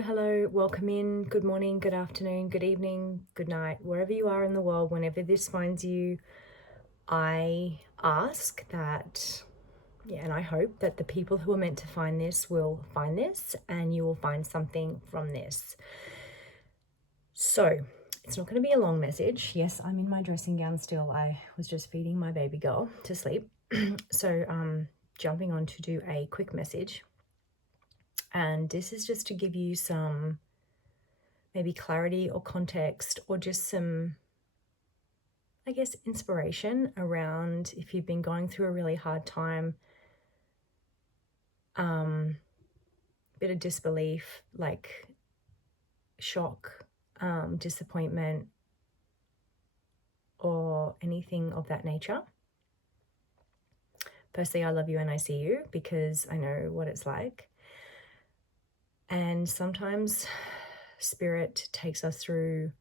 Hello, welcome in. Good morning, good afternoon, good evening, good night, wherever you are in the world, whenever this finds you. I ask that, and I hope that the people who are meant to find this will find this and you will find something from this. So, it's not going to be a long message. Yes, I'm in my dressing gown still. I was just feeding my baby girl to sleep. So, jumping on to do a quick message. And this is just to give you some maybe clarity or context or just some, I guess, inspiration around if you've been going through a really hard time, bit of disbelief, like shock, disappointment, or anything of that nature. Firstly, I love you and I see you because I know what it's like. And sometimes Spirit takes us through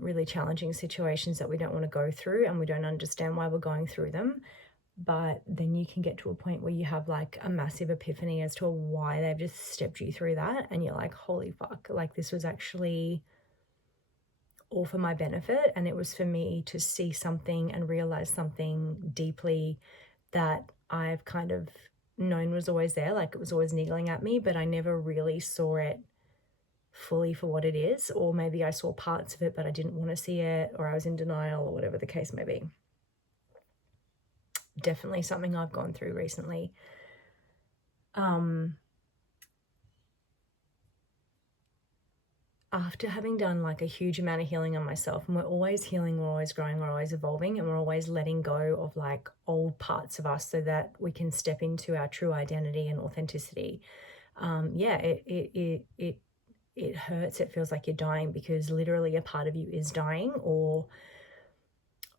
really challenging situations that we don't want to go through and we don't understand why we're going through them. But then you can get to a point where you have like a massive epiphany as to why they've just stepped you through that. And you're like, holy fuck, like this was actually all for my benefit. And it was for me to see something and realize something deeply that I've kind of known was always there. Like it was always niggling at me, but I never really saw it fully for what it is. Or maybe I saw parts of it, but I didn't want to see it, or I was in denial, or whatever the case may be. Definitely something I've gone through recently. After having done like a huge amount of healing on myself, and we're always healing, we're always growing, we're always evolving, and we're always letting go of like old parts of us so that we can step into our true identity and authenticity. It hurts. It feels like you're dying because literally a part of you is dying, or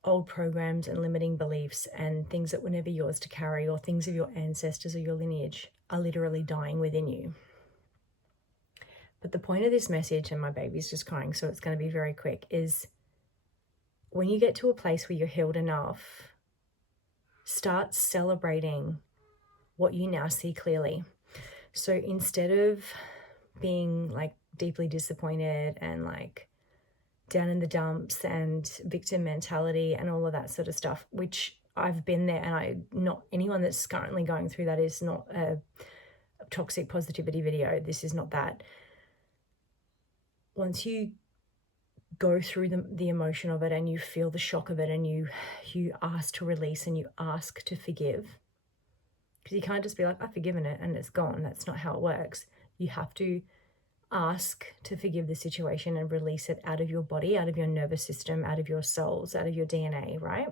old programs and limiting beliefs and things that were never yours to carry, or things of your ancestors or your lineage are literally dying within you. But the point of this message, and my baby's just crying, so it's going to be very quick, is when you get to a place where you're healed enough, start celebrating what you now see clearly. So instead of being like deeply disappointed and like down in the dumps and victim mentality and all of that sort of stuff, which I've been there, and not anyone that's currently going through that is not a toxic positivity video. This is not that. Once you go through the emotion of it and you feel the shock of it and you ask to release and you ask to forgive, because you can't just be like, I've forgiven it and it's gone. That's not how it works. You have to ask to forgive the situation and release it out of your body, out of your nervous system, out of your cells, out of your DNA, right?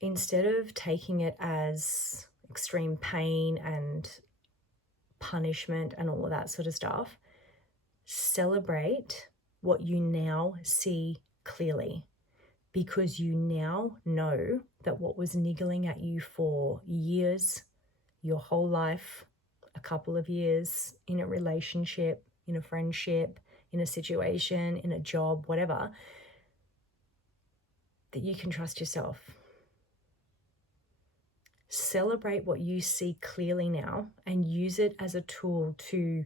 Instead of taking it as extreme pain and punishment and all of that sort of stuff, celebrate what you now see clearly, because you now know that what was niggling at you for years, your whole life, a couple of years, in a relationship, in a friendship, in a situation, in a job, whatever, that you can trust yourself. Celebrate what you see clearly now and use it as a tool to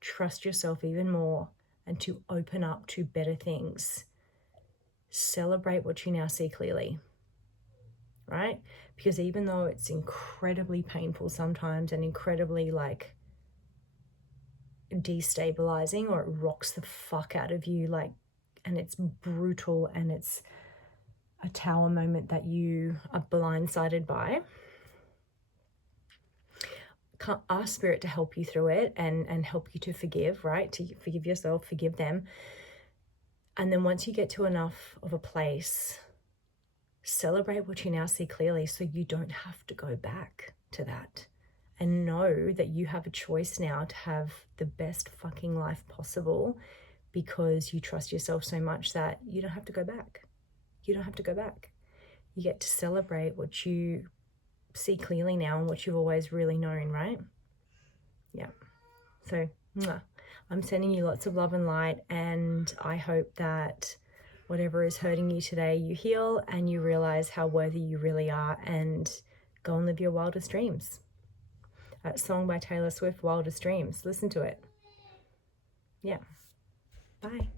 trust yourself even more and to open up to better things. Celebrate what you now see clearly, right? Because even though it's incredibly painful sometimes and incredibly like destabilizing, or it rocks the fuck out of you, like, and it's brutal and it's a tower moment that you are blindsided by, ask Spirit to help you through it and help you to forgive, right? To forgive yourself, forgive them. And then once you get to enough of a place, celebrate what you now see clearly so you don't have to go back to that. And know that you have a choice now to have the best fucking life possible, because you trust yourself so much that you don't have to go back. You don't have to go back. You get to celebrate what you see clearly now and what you've always really known, right? Yeah. So I'm sending you lots of love and light, and I hope that whatever is hurting you today, you heal and you realize how worthy you really are, and go and live your wildest dreams. song by Taylor Swift, Wildest Dreams. Listen to it. Yeah. Bye.